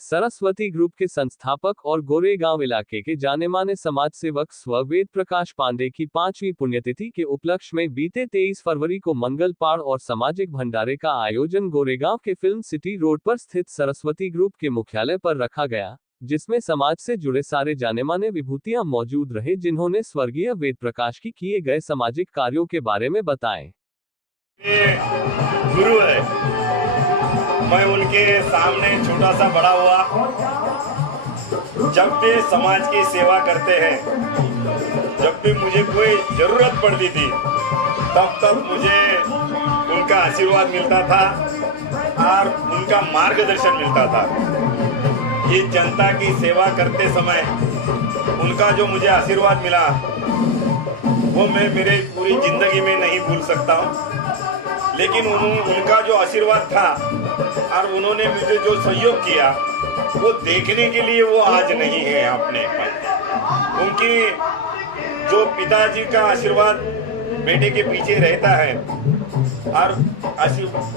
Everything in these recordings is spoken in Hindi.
सरस्वती ग्रुप के संस्थापक और गोरेगांव इलाके के जाने-माने समाज सेवक स्व वेद प्रकाश पांडे की 5वीं पुण्यतिथि के उपलक्ष्य में बीते 23 फरवरी को मंगल पाड़ और सामाजिक भंडारे का आयोजन गोरेगांव के फिल्म सिटी रोड पर स्थित सरस्वती ग्रुप के मुख्यालय पर रखा गया, जिसमें समाज से जुड़े सारे जाने-माने विभूतियां मौजूद रहे, जिन्होंने स्वर्गीय वेद प्रकाश की किए गए सामाजिक कार्यों के बारे में बताएं। गुरु है, मैं उनके सामने छोटा सा बड़ा हुआ। जब भी समाज की सेवा करते हैं, जब भी मुझे कोई जरूरत पड़ती थी, तब मुझे उनका आशीर्वाद मिलता था और उनका मार्गदर्शन मिलता था। ये जनता की सेवा करते समय उनका जो मुझे आशीर्वाद मिला, वो मैं मेरे पूरी जिंदगी में नहीं भूल सकता हूँ। लेकिन उनका जो आशीर्वाद था और उन्होंने मुझे जो सहयोग किया, वो देखने के लिए वो आज नहीं है अपने पर। उनकी जो पिताजी का आशीर्वाद बेटे के पीछे रहता है, और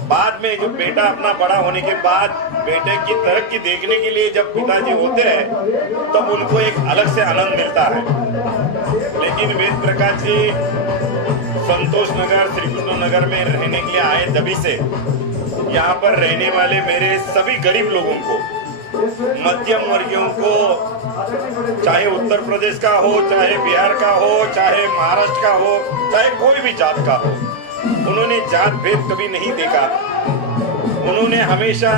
बाद में जो बेटा अपना बड़ा होने के बाद बेटे की तरक्की देखने के लिए जब पिताजी होते हैं, तब उनको एक अलग से आनंद मिलता है। लेकिन वेद प्रकाश जी संतोष नगर, श्री कृष्ण नगर में रहने के लिए आए, तभी से यहाँ पर रहने वाले मेरे सभी गरीब लोगों को, मध्यम वर्गीयों को, चाहे उत्तर प्रदेश का हो, चाहे बिहार का हो, चाहे महाराष्ट्र का हो, चाहे कोई भी जात का हो, उन्होंने जात भेद कभी नहीं देखा। उन्होंने हमेशा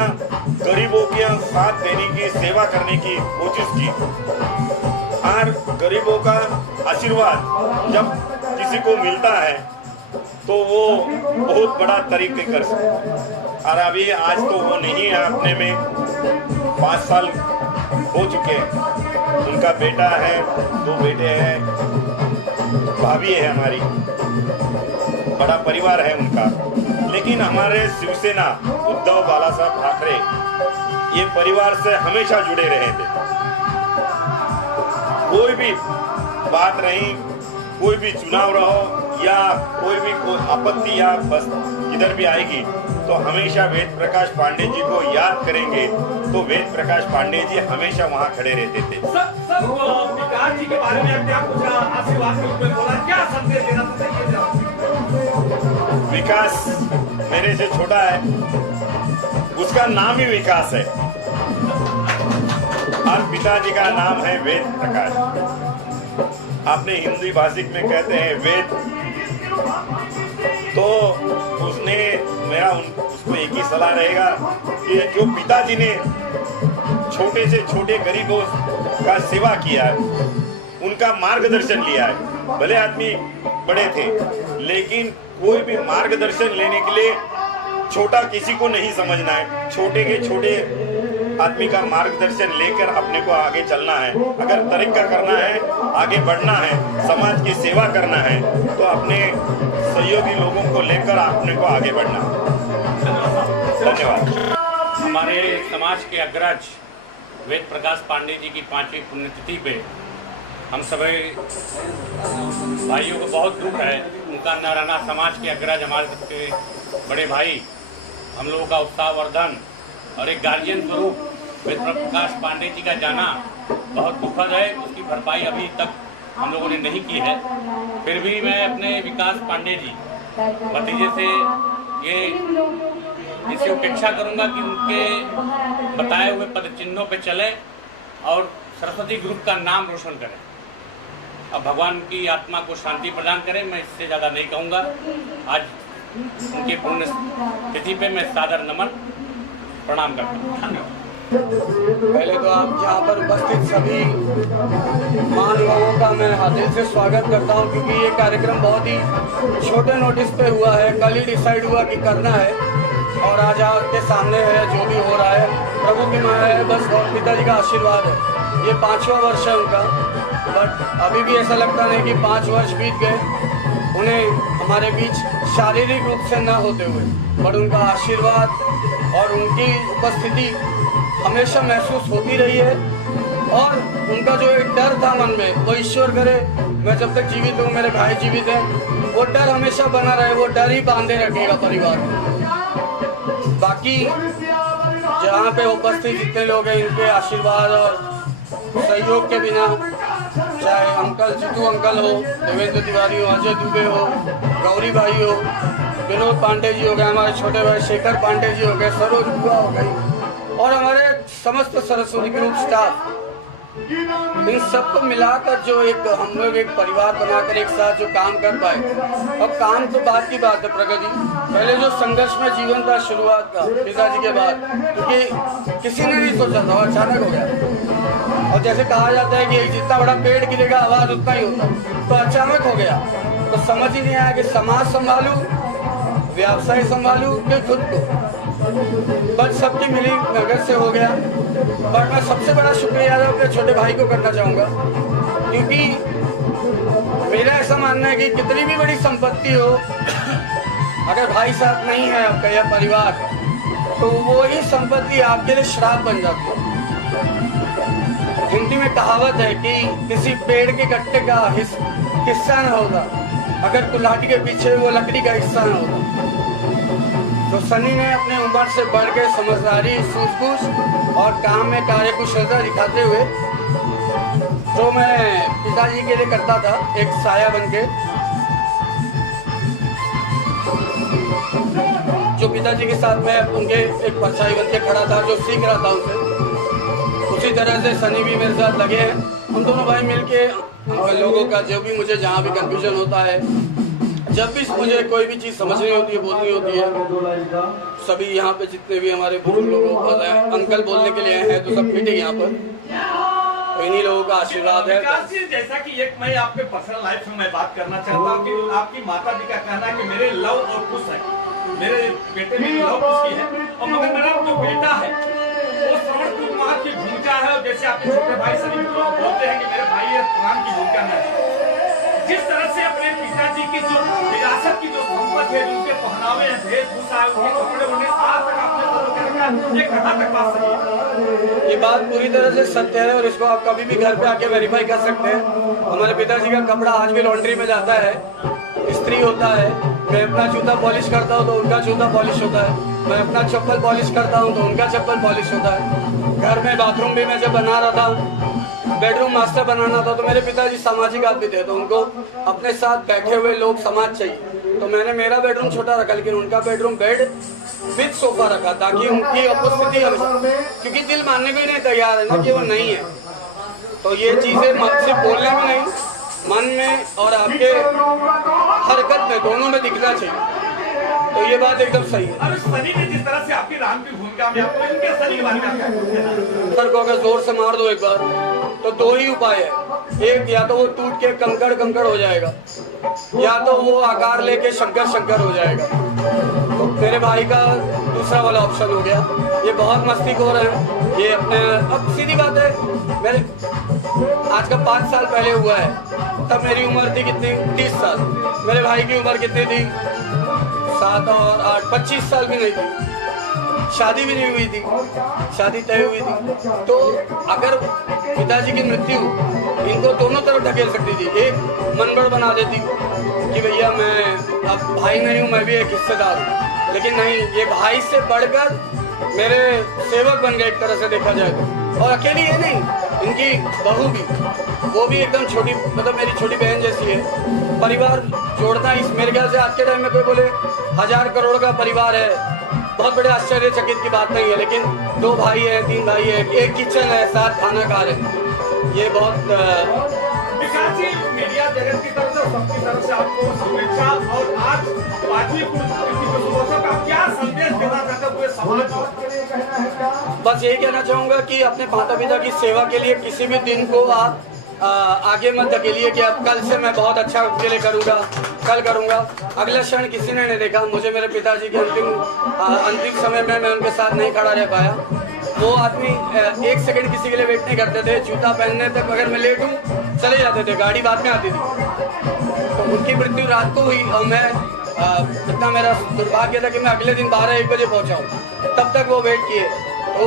गरीबों के साथ देने की, सेवा करने की कोशिश की, और गरीबों का आशीर्वाद जब किसी को मिलता है तो वो बहुत बड़ा तरीके कर सकता है। और अभी आज तो वो नहीं है, अपने में 5 साल हो चुके हैं। उनका बेटा है, 2 बेटे हैं, भाभी है, हमारी बड़ा परिवार है उनका। लेकिन हमारे शिवसेना उद्धव बाला साहब ठाकरे ये परिवार से हमेशा जुड़े रहे थे। कोई भी बात रही, कोई भी चुनाव रहो या कोई आपत्ति या बस इधर भी आएगी, तो हमेशा वेद प्रकाश पांडे जी को याद करेंगे। तो वेद प्रकाश पांडे जी हमेशा वहाँ खड़े रहते थे। सर, विकास जी के बारे में आपने कुछ आशीर्वाद के रूप में बोला, क्या संदेश देना चाहिए? विकास मेरे से छोटा है, उसका नाम ही विकास है, और पिताजी का नाम है वेद प्रकाश। आपने हिंदी भाषिक में कहते हैं वेद, तो उसने उसको एक ही सलाह रहेगा कि जो पिताजी ने छोटे से छोटे गरीबों का सेवा किया है, उनका मार्गदर्शन लिया है। भले आदमी बड़े थे, लेकिन कोई भी मार्गदर्शन लेने के लिए छोटा किसी को नहीं समझना है। छोटे के छोटे आदमी का मार्गदर्शन लेकर अपने को आगे चलना है। अगर तरक्की करना है, आगे बढ़ना है, समाज की सेवा करना है, तो अपने सहयोगी लोगों को लेकर अपने को आगे बढ़ना है। धन्यवाद। हमारे समाज के अग्रज वेद प्रकाश पांडे जी की 5वीं पुण्यतिथि पे हम सभी भाइयों को बहुत दुख है। उनका न रहना, समाज के अग्रज हमारे सबके बड़े भाई, हम लोगों का उत्साहवर्धन और एक गार्जियन स्वरूप वेद प्रकाश पांडे जी का जाना बहुत दुखद है। उसकी भरपाई अभी तक हम लोगों ने नहीं की है। फिर भी मैं अपने विकास पांडे जी भतीजे से इसे अपेक्षा करूंगा कि उनके बताए हुए पद चिन्हों पे चले और सरस्वती ग्रुप का नाम रोशन करें। अब भगवान की आत्मा को शांति प्रदान करें, मैं इससे ज़्यादा नहीं कहूँगा। आज उनके पुण्य तिथि पे मैं सादर नमन प्रणाम करता हूँ। धन्यवाद। पहले तो आप यहाँ पर उपस्थित सभी महानुभावों का मैं दिल से स्वागत करता हूँ, क्योंकि ये कार्यक्रम बहुत ही छोटे नोटिस पे हुआ है। कल ही डिसाइड हुआ कि करना है, और आज आपके सामने है जो भी हो रहा है। प्रभु की माया है बस, और पिताजी का आशीर्वाद है। ये 5वां वर्ष है उनका, बट अभी भी ऐसा लगता नहीं कि 5 वर्ष बीत गए उन्हें हमारे बीच शारीरिक रूप से न होते हुए, बट उनका आशीर्वाद और उनकी उपस्थिति हमेशा महसूस होती रही है। और उनका जो एक डर था मन में, वो ईश्वर करे मैं जब तक जीवित हूँ, मेरे भाई जीवित हैं, वो डर हमेशा बना रहे, वो डर ही बांधे रखेगा परिवार में। बाकी जहाँ पे उपस्थित जितने लोग हैं इनके आशीर्वाद और सहयोग के बिना, चाहे अंकल जीतू अंकल हो, देवेंद्र तिवारी हो, अजय दुबे हो, गौरी भाई हो, विनोद पांडे जी हो गए, हमारे छोटे भाई शेखर पांडे जी हो गए, सरोज बुआ हो गई, और हमारे समस्त सरस्वती ग्रुप स्टाफ, इन सबको मिलाकर जो एक हम लोग एक परिवार बनाकर एक साथ जो काम कर पाए। अब काम तो बात की बात है प्रगति, पहले जो संघर्ष में जीवन था शुरुआत का पिताजी के बाद, क्योंकि किसी ने नहीं सोचा था, अचानक हो गया। और जैसे कहा जाता है कि जितना बड़ा पेड़ गिरेगा आवाज उतना ही होता, तो अचानक हो गया। तो समझ ही नहीं आया कि समाज संभालूं, व्यवसाय संभालूं कि खुद को, बस सबकी मिली मदद से हो गया। और मैं सबसे बड़ा शुक्रिया अपने छोटे भाई को करना चाहूँगा, क्योंकि मेरा ऐसा मानना है कि कितनी भी बड़ी संपत्ति हो, अगर भाई साथ नहीं है आपका या परिवार, तो वो ही संपत्ति आपके लिए श्राप बन जाती है। हिंदी में कहावत है कि किसी पेड़ के गट्टे का हिस्सा न होता अगर कुल्हाड़ी के पीछे वो लकड़ी का हिस्सा न होता। तो सनी ने अपने उम्र से बढ़ के समझदारी, सूझबूझ और काम में कार्यकुशलता दिखाते हुए, जो मैं पिताजी के लिए करता था एक साया बनके, जो पिताजी के साथ मैं उनके एक परछाई बनके खड़ा था, जो सीख रहा था उनसे, उसी तरह से सनी भी मेरे साथ लगे हैं। हम दोनों भाई मिलके लोगों का जो भी मुझे जहाँ भी कंफ्यूजन होता है, जब भी मुझे कोई भी चीज़ समझनी होती है, बोलनी होती है, सभी यहाँ पे जितने भी हमारे बुजुर्ग लोग हैं, अंकल बोलने के लिए हैं, तो सब फिट है यहाँ पर, तो इन्हीं लोगों का आशीर्वाद है। विकास जी, जैसा कि एक मैं आपके पर्सनल लाइफ में मैं बात करना चाहता हूँ कि आपकी माता जी का कहना है कि मेरे लव और खुश है, मेरे बेटे में लव खुश की है, और मगर मेरा जो बेटा है वो श्रवण कुमार की भूमिका है। और जैसे आपके छोटे भाई सभी बोलते हैं कि मेरे भाई राम की भूमिका है, जिस तरह से अपने पिताजी की जो विरासत की जो संपत्ति है, उनके पहनावे हैं, वेशभूषा है, उनके कपड़े उन्हें आज तक आपने ये कहाँ तक बात सही है? ये बात पूरी तरह से सत्य है, और इसको आप कभी भी घर पे आके वेरीफाई कर सकते हैं। हमारे पिताजी का कपड़ा आज भी लॉन्ड्री में जाता है, इस्त्री होता है। मैं अपना जूता पॉलिश करता हूँ तो उनका जूता पॉलिश होता है, मैं अपना चप्पल पॉलिश करता हूँ तो उनका चप्पल पॉलिश होता है। घर में बाथरूम भी मैं जब बना रहा था, बेडरूम मास्टर बनाना था, तो मेरे पिताजी सामाजिक आदमी थे, तो उनको अपने साथ बैठे हुए लोग समाज चाहिए, तो मैंने मेरा बेडरूम छोटा रखा, लेकिन उनका बेडरूम बेड विद सोफा रखा, ताकि उनकी उपस्थिति हमेशा, क्योंकि दिल मानने को ही नहीं तैयार है ना कि वो नहीं है। तो ये चीज़ें सिर्फ बोलने में नहीं, मन में और आपके हरकत में, दोनों में दिखना चाहिए। तो ये बात एकदम सही है। अरे सनी ने जिस तरह से आपकी राम की भूमिका में आपको इनके सनी के बारे में क्या कहना? सर को अगर जोर से मार दो एक बार, तो दो ही उपाय है, एक या तो वो टूट के कंकड़ कंकड़ हो जाएगा, या तो वो आकार लेके शंकर शंकर हो जाएगा। तो मेरे भाई का दूसरा वाला ऑप्शन हो गया। ये बहुत मस्तीखोर है, ये अपने, अब सीधी बात है, मेरे आज का 5 साल पहले हुआ है, तब मेरी उम्र थी कितनी, 30 साल। मेरे भाई की उम्र कितनी थी, 7 और 8, 25 साल भी नहीं थी, शादी भी नहीं हुई थी, शादी तय हुई थी। तो अगर पिताजी की मृत्यु इनको दोनों तरफ ढकेल सकती थी, एक मनगढ़ बना देती कि भैया मैं अब भाई नहीं हूँ, मैं भी एक हिस्सेदार हूँ, लेकिन नहीं, ये भाई से बढ़कर मेरे सेवक बन गए एक तरह से देखा जाए तो। और अकेली ये नहीं, इनकी बहू भी, वो भी एकदम छोटी, मतलब मेरी छोटी बहन जैसी है। परिवार जोड़ना इस, मेरे ख्याल से आज के टाइम में कोई बोले 1000 करोड़ का परिवार है, बहुत बड़े आश्चर्यचकित की बात नहीं है, लेकिन 2 भाई है, 3 भाई है, एक किचन है, 7 खाना खा रहे, ये बहुत विकास जी, मीडिया जगत की तरफ से, सबकी तरफ से आपको शुभेच्छा। और आज 5वीं पुण्यतिथि दिवस का क्या संदेश देना चाहते पूरे समाज को? बस यही कहना चाहूँगा कि अपने माता पिता की सेवा के लिए किसी भी दिन को आप आगे मत धकेलिए कि अब कल से मैं बहुत अच्छा उनके लिए करूँगा, कल करूँगा। अगला क्षण किसी ने नहीं देखा मुझे, मेरे पिताजी के अंतिम समय में मैं उनके साथ नहीं खड़ा रह पाया। वो आदमी 1 सेकंड किसी के लिए वेट नहीं करते थे, जूता पहनने तक अगर मैं लेट हूँ चले जाते थे, गाड़ी बाद में आती थी। तो उनकी मृत्यु रात को हुई और मैं इतना मेरा दुर्भाग्य था कि मैं अगले दिन 12-1 बजे पहुँचा हूँ, तब तक वो वेट किए। तो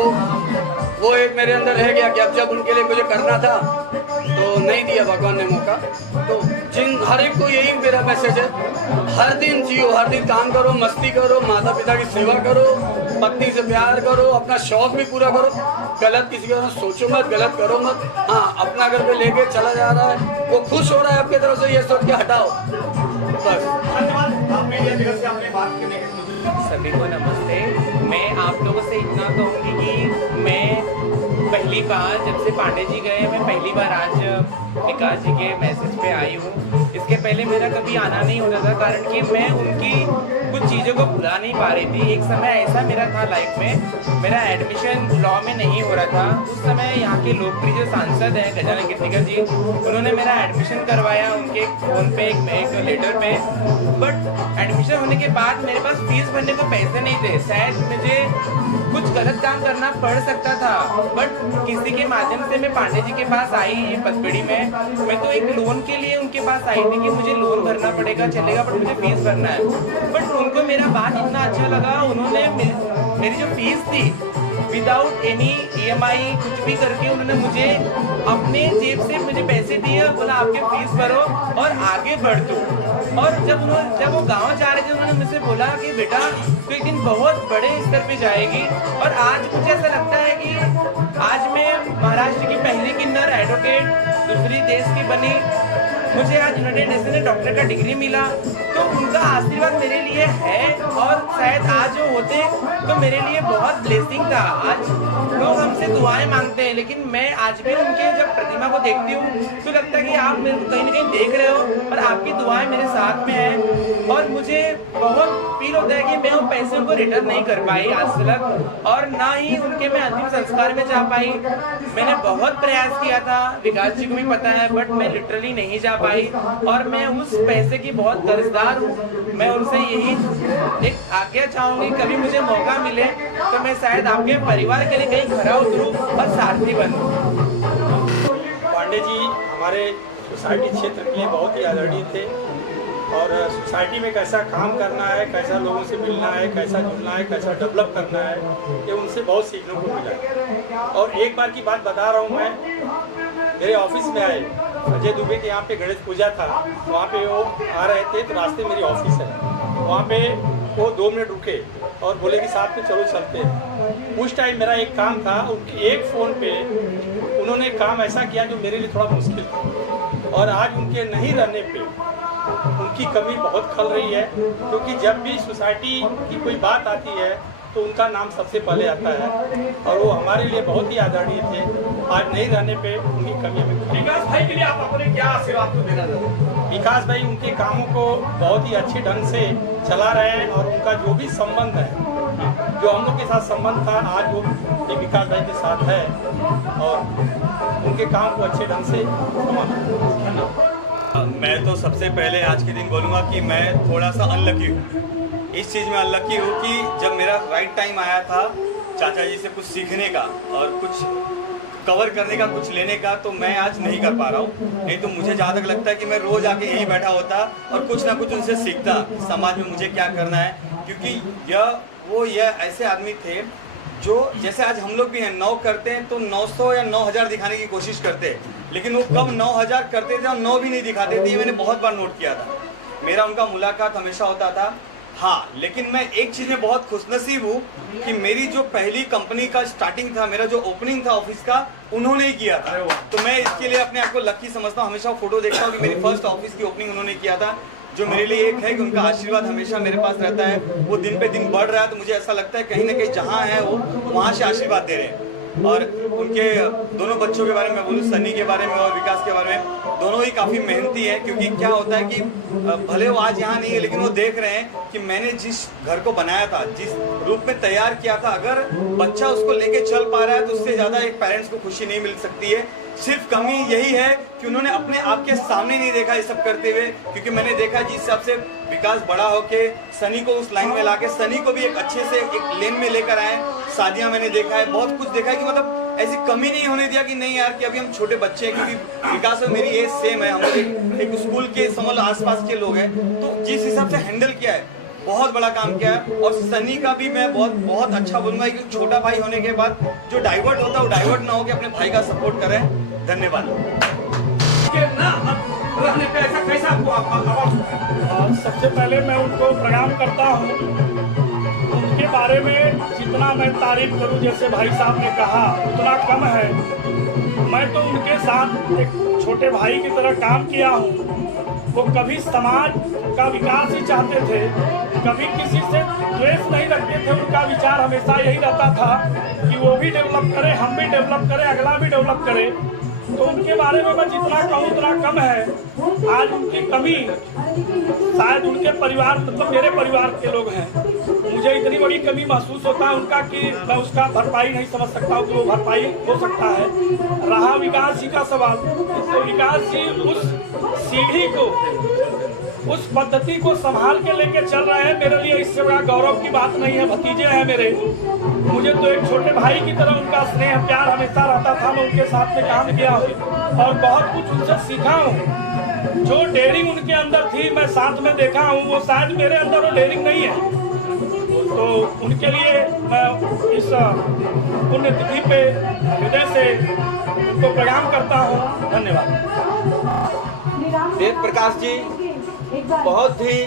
वो एक मेरे अंदर रह गया कि अब जब उनके लिए मुझे करना था तो नहीं दिया भगवान ने मौका। तो हर एक को यही मेरा मैसेज है, हर दिन जियो, हर दिन काम करो, मस्ती करो, माता पिता की सेवा करो, पत्नी से प्यार करो, अपना शौक भी पूरा करो, गलत किसी का सोचो मत, गलत करो मत। हाँ, अपना घर पे लेके चला जा रहा है, वो खुश हो रहा है आपकी तरफ से, ये सोच के हटाओ बस। धन्यवाद, आप मीडिया जगत से आपने बात करने के लिए। सभी को नमस्ते। मैं आप लोगों से इतना कहूँगी कि मैं पहली बार जब से पांडे जी गए, मैं पहली बार आज विकास जी के मैसेज पे आई हूँ। इसके पहले मेरा कभी आना नहीं होता था, कारण कि मैं उनकी कुछ चीज़ों को भुला नहीं पा रही थी। एक समय ऐसा मेरा था लाइफ में, मेरा एडमिशन लॉ में नहीं हो रहा था। उस समय यहाँ के लोकप्रिय जो सांसद हैं गजानन कीर्तिकर जी, उन्होंने मेरा एडमिशन करवाया उनके फ़ोन पे एक लेटर पे। बट एडमिशन होने के बाद मेरे पास फीस भरने को पैसे नहीं थे। शायद मुझे कुछ गलत काम करना पड़ सकता था, बट किसी के माध्यम से मैं पांडे जी के पास आई ये पचपेड़ी में। मैं तो एक लोन के लिए उनके पास आई थी कि मुझे लोन भरना पड़ेगा, चलेगा, बट मुझे फीस भरना है। बट उनको मेरा बात इतना अच्छा लगा, उन्होंने मेरी जो फीस थी विदाउट एनी EMI कुछ भी करके उन्होंने मुझे अपने जेब से मुझे पैसे दिए और बोला आपके फीस भरो और आगे बढ़ दो। और जब वो गांव जा रहे थे, उन्होंने मुझसे बोला कि बेटा तो एक दिन बहुत बड़े स्तर पे जाएगी। और आज मुझे ऐसा लगता है कि आज मैं महाराष्ट्र की पहली किन्नर एडवोकेट, दूसरी देश की बनी, मुझे आज यूनाइटेड नेशन में डॉक्टर का डिग्री मिला। तो उनका आशीर्वाद मेरे लिए है, और शायद आज वो होते तो मेरे लिए बहुत ब्लेसिंग था। आज लोग हमसे दुआएं मांगते हैं, लेकिन मैं आज भी उनके जब प्रतिमा को देखती हूँ तो लगता है कि आप मेरे को कहीं ना कहीं देख रहे हो और आपकी दुआएं मेरे साथ में हैं। और मुझे बहुत फील होता है कि मैं उन पैसों को रिटर्न नहीं कर पाई आज तक, और ना ही उनके मैं अंतिम संस्कार में जा पाई। मैंने बहुत प्रयास किया था, विकास जी को भी पता है, बट मैं लिटरली नहीं जा पाई। और मैं उस पैसे की बहुत कर्जदार हूँ। मैं उनसे यही एक आज्ञा चाहूंगी, कभी मुझे मौका मिले तो मैं शायद आपके परिवार के लिए कहीं खड़ा उतरूं और सारथी बनूं। पांडे जी हमारे सोसाइटी क्षेत्र के लिए बहुत ही आदरणीय थे, और सोसाइटी में कैसा काम करना है, कैसा लोगों से मिलना है, कैसा जुड़ना है, कैसा डेवलप करना है, ये उनसे बहुत सीखने को मिला। और एक बार की बात बता रहा हूँ, मैं मेरे ऑफिस में आए, अजय दुबे के यहाँ पे गणेश पूजा था, वहाँ पे वो आ रहे थे, तो रास्ते मेरी ऑफिस है, वहाँ पे वो 2 मिनट रुके और बोले कि साथ में चलो चलते हैं। उस टाइम मेरा एक काम था, उनके एक फ़ोन पे उन्होंने काम ऐसा किया जो मेरे लिए थोड़ा मुश्किल था, और आज उनके नहीं रहने पे उनकी कमी बहुत खल रही है, क्योंकि जब भी सोसाइटी की कोई बात आती है तो उनका नाम सबसे पहले आता है, और वो हमारे लिए बहुत ही आदरणीय थे। आज नहीं रहने पे उनकी कमी में। विकास भाई के लिए आप अपने क्या आशीर्वाद को देना चाहते हैं? विकास भाई उनके कामों को बहुत ही अच्छे ढंग से चला रहे हैं, और उनका जो भी संबंध है, जो हम लोग के साथ संबंध था, आज वो विकास भाई के साथ है, और उनके काम को अच्छे ढंग से संभाल। मैं तो सबसे पहले आज के दिन बोलूँगा कि मैं थोड़ा सा अनलकी हूँ। इस चीज़ में अनलकी हूँ कि जब मेरा राइट टाइम आया था चाचा जी से कुछ सीखने का और कुछ कवर करने का, कुछ लेने का, तो मैं आज नहीं कर पा रहा हूँ। नहीं तो मुझे जहाँ तक लगता है कि मैं रोज़ आके यहीं बैठा होता और कुछ ना कुछ उनसे सीखता समाज में मुझे क्या करना है, क्योंकि यह ऐसे आदमी थे जो जैसे आज हम लोग भी हैं, 9 करते हैं तो 900 या 9000 दिखाने की कोशिश करते हैं, लेकिन वो कब 9000 करते थे और 9 भी नहीं दिखाते थे। ये मैंने बहुत बार नोट किया था। मेरा उनका मुलाकात हमेशा होता था। हाँ, लेकिन मैं एक चीज़ में बहुत खुशनसीब हूँ कि मेरी जो पहली कंपनी का स्टार्टिंग था, मेरा जो ओपनिंग था ऑफिस का, उन्होंने ही किया था। तो मैं इसके लिए अपने आप को लकी समझता हूँ। हमेशा फोटो देखता हूँ कि मेरी फर्स्ट ऑफिस की ओपनिंग उन्होंने किया था, जो मेरे लिए एक है कि उनका आशीर्वाद हमेशा मेरे पास रहता है। वो दिन पे दिन बढ़ रहा है, तो मुझे ऐसा लगता है कहीं ना कहीं जहाँ है वो वहाँ से आशीर्वाद दे रहे हैं। और उनके दोनों बच्चों के बारे में बोलूँ, सनी के बारे में और विकास के बारे में, दोनों ही काफ़ी मेहनती है। क्योंकि क्या होता है कि भले वो आज यहाँ नहीं है, लेकिन वो देख रहे हैं कि मैंने जिस घर को बनाया था, जिस रूप में तैयार किया था, अगर बच्चा उसको लेके चल पा रहा है तो उससे ज़्यादा एक पेरेंट्स को खुशी नहीं मिल सकती है। सिर्फ कमी यही है कि उन्होंने अपने आप के सामने नहीं देखा ये सब करते हुए। क्योंकि मैंने देखा जिस हिसाब से विकास बड़ा होके सनी को उस लाइन में लाके सनी को भी एक अच्छे से एक लेन में लेकर आए। शादियां मैंने देखा है, बहुत कुछ देखा है कि मतलब ऐसी कमी नहीं होने दिया कि नहीं यार कि अभी हम छोटे बच्चे हैं। क्योंकि विकास और मेरी एज सेम है, हम लोग एक स्कूल के समझ लो आसपास के लोग हैं, तो जिस हिसाब से हैंडल किया है बहुत बड़ा काम किया है। और सनी का भी मैं बहुत अच्छा बोलूँगा कि छोटा भाई होने के बाद जो डाइवर्ट होता है वो डाइवर्ट ना हो के अपने भाई का सपोर्ट करें। धन्यवाद। रहने पे ऐसा कैसा आपको सबसे पहले मैं उनको प्रणाम करता हूँ। उनके बारे में जितना मैं तारीफ करूँ, जैसे भाई साहब ने कहा, उतना कम है। मैं तो उनके साथ एक छोटे भाई की तरह काम किया हूँ। वो कभी समाज का विकास ही चाहते थे, कभी किसी से द्वेष नहीं रखते थे। उनका विचार हमेशा यही रहता था कि वो भी डेवलप करे, हम भी डेवलप करें, अगला भी डेवलप करे। तो उनके बारे में मैं जितना कहूँ उतना कम है। आज उनकी कमी शायद उनके परिवार, मतलब मेरे परिवार के लोग हैं। मुझे इतनी बड़ी कमी महसूस होता है उनका कि मैं उसका भरपाई नहीं समझ सकता हूँ कि वो भरपाई हो सकता है। रहा विकास जी का सवाल, तो विकास जी उस सीढ़ी को, उस पद्धति को संभाल के लेके चल रहे हैं। मेरे लिए इससे बड़ा गौरव की बात नहीं है। भतीजे हैं मेरे, मुझे तो एक छोटे भाई की तरह उनका स्नेह प्यार हमेशा रहता था। मैं उनके साथ में काम किया हूँ और बहुत कुछ उनसे सीखा हूँ। जो डेयरिंग उनके अंदर थी मैं साथ में देखा हूँ, वो शायद मेरे अंदर वो डेयरिंग नहीं है। तो उनके लिए मैं इस पुण्यतिथि पे हृदय से उनको प्रणाम करता हूँ। धन्यवाद। वेद प्रकाश जी बहुत ही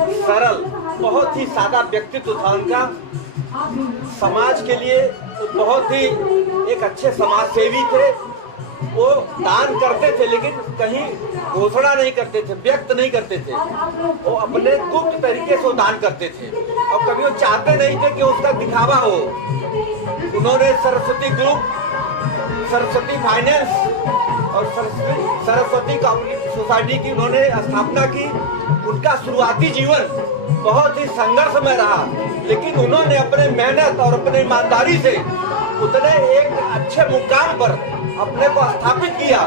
सरल, बहुत ही सादा व्यक्तित्व था उनका। समाज के लिए बहुत ही एक अच्छे समाज सेवी थे। वो दान करते थे लेकिन कहीं घोषणा नहीं करते थे, व्यक्त नहीं करते थे। वो अपने गुप्त तरीके से दान करते थे और कभी वो चाहते नहीं थे कि उसका दिखावा हो। उन्होंने सरस्वती ग्रुप, सरस्वती फाइनेंस और सरस्वती कोऑपरेटिव सोसाइटी की उन्होंने स्थापना की। उनका शुरुआती जीवन बहुत ही संघर्षमय रहा, लेकिन उन्होंने अपने मेहनत और अपने ईमानदारी से उतने एक अच्छे मुकाम पर अपने को स्थापित किया।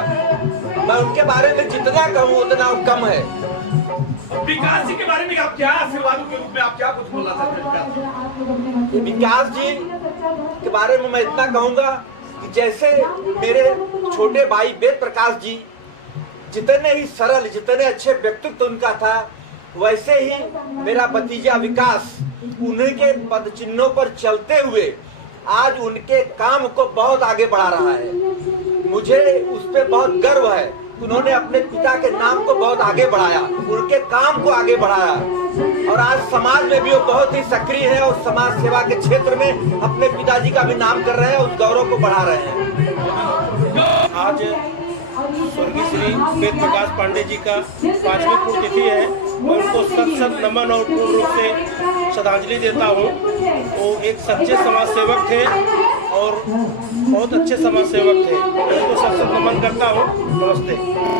मैं उनके बारे में जितना कहूँ उतना कम है। विकास जी के बारे में आप क्या आशीर्वादों के रूप में आप क्या कुछ बोलना चाहते हैं? विकास जी के बारे में मैं इतना कहूँगा कि जैसे मेरे छोटे भाई वेद प्रकाश जी जितने ही सरल, जितने अच्छे व्यक्तित्व उनका था, वैसे ही मेरा भतीजा विकास उन्हीं के पद चिन्हों पर चलते हुए आज उनके काम को बहुत आगे बढ़ा रहा है। मुझे उस पर बहुत गर्व है। उन्होंने अपने पिता के नाम को बहुत आगे बढ़ाया, उनके काम को आगे बढ़ाया और आज समाज में भी वो बहुत ही सक्रिय है और समाज सेवा के क्षेत्र में अपने पिताजी का भी नाम कर रहे हैं, उस गौरव को बढ़ा रहे हैं। आज स्वर्गीय श्री वेद प्रकाश पांडे जी का 5वीं पुण्यतिथि है और उनको सत नमन और पूर्ण रूप से श्रद्धांजलि देता हूँ। वो एक सच्चे समाज सेवक थे और बहुत अच्छे समाज सेवक थे। उनको सत नमन करता हूँ। नमस्ते।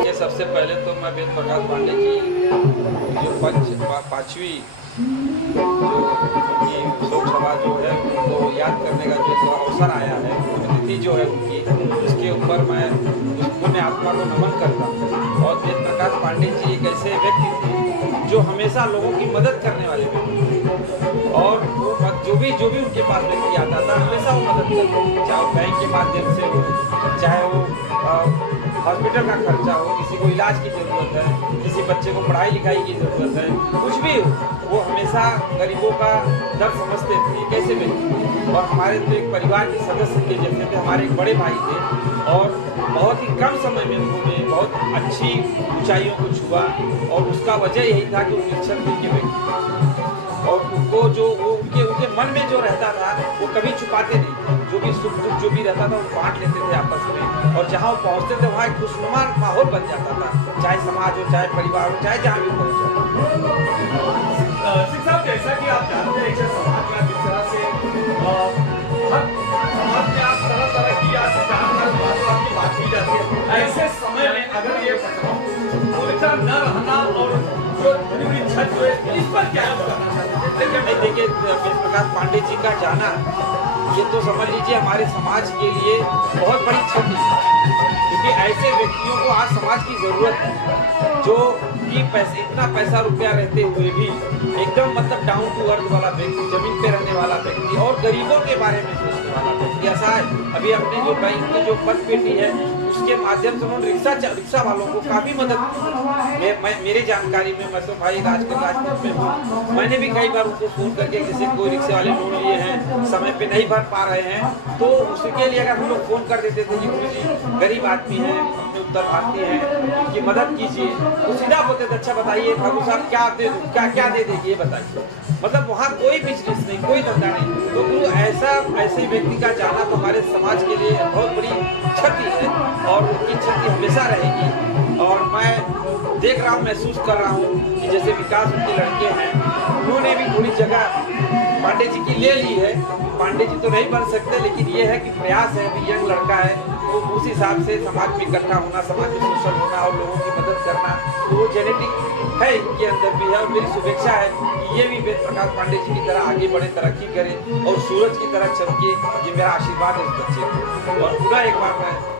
ये सबसे पहले तो मैं वेद प्रकाश पांडे जी जो 5वीं जो उनकी शोक सभा जो है उनको याद करने का जो अवसर आया है, पुण्यतिथि जो है उनकी, उसके ऊपर मैं उस पुण्य आत्मा को नमन करता हूँ। और वेद प्रकाश पांडे जी एक ऐसे व्यक्ति थे जो हमेशा लोगों की मदद करने वाले व्यक्ति थे और वो जो भी उनके पास व्यक्ति आता था हमेशा वो मदद करते थे, चाहे वो बैंक के माध्यम से हो, चाहे वो हॉस्पिटल का खर्चा हो, किसी को इलाज की ज़रूरत है, किसी बच्चे को पढ़ाई लिखाई की ज़रूरत है, कुछ भी हो, वो हमेशा गरीबों का दर्द समझते थे। कैसे व्यक्ति और हमारे तो एक परिवार के सदस्य के जैसे थे। हमारे एक बड़े भाई थे और बहुत ही कम समय में उन्होंने बहुत अच्छी ऊंचाइयों को छुआ और उसका वजह यही था कि वो निश्चल दिल के व्यक्ति और उनको जो वो उनके मन में जो रहता था वो कभी छुपाते नहीं। जो भी सुख दुख जो भी रहता था वो बांट लेते थे आपस में और जहाँ वो पहुँचते थे वहाँ एक खुशनुमा माहौल बन जाता था, चाहे समाज हो, चाहे परिवार हो, चाहे जहाँ भी पहुँचा। जैसा कि आप जानते हैं कि समाज में किस तरह से हर समाज में आप तरह की आज की बात की जाती है। ऐसे समय में अगर ये पवित्र न रहना और जो पूरी छत जो है इस पर क्या करना चाहते हैं? देखिए, वेद प्रकाश पांडे जी का जाना ये तो समझ लीजिए हमारे समाज के लिए बहुत बड़ी क्षति है, क्योंकि ऐसे व्यक्तियों को आज समाज की ज़रूरत है जो कि इतना पैसा रुपया रहते हुए भी एकदम मतलब डाउन टू अर्थ वाला व्यक्ति, जमीन पे रहने वाला व्यक्ति और गरीबों के बारे में सोचने वाला व्यक्ति। ऐसा है अभी अपने जो बैंक की जो पद पेटी है उसके माध्यम से उन्होंने रिक्शा वालों को काफ़ी मदद की। मेरी जानकारी में, मैं तो भाई राजकोट में हूँ, मैंने भी कई बार उनको फ़ोन करके जैसे कोई रिक्शे वाले लोन लिए हैं, समय पे नहीं भर पा रहे हैं, तो उसके लिए अगर हम लोग फ़ोन कर देते थे कि गुरुजी गरीब आदमी हैं, अपने उत्तर भारतीय हैं, उनकी मदद कीजिए, तो सीधा बोलते थे अच्छा बताइए ठाकुर साहब क्या दे दूँ, क्या दे देंगे ये बताइए। मतलब वहाँ कोई बिजनेस नहीं, कोई धंधा नहीं। तो गुरु ऐसे व्यक्ति का जाना तो हमारे समाज के लिए बहुत बड़ी क्षति है और उनकी क्षति हमेशा रहेगी। और मैं देख रहा हूँ, महसूस कर रहा हूँ कि जैसे विकास उनके लड़के हैं, उन्होंने भी थोड़ी जगह पांडे जी की ले ली है। पांडे जी तो नहीं बन सकते, लेकिन ये है कि प्रयास है, अभी यंग लड़का है, तो उस हिसाब से समाज में इकट्ठा होना, समाज में सोशल होना और लोगों की मदद करना, तो वो जेनेटिक है, इनके अंदर भी है। और मेरी शुभेच्छा है कि ये भी वेद प्रकाश पांडे जी की तरह आगे बढ़े, तरक्की करे और सूरज की तरह चमके। ये मेरा आशीर्वाद है इस बच्चे को। और पूरा एक बार मैं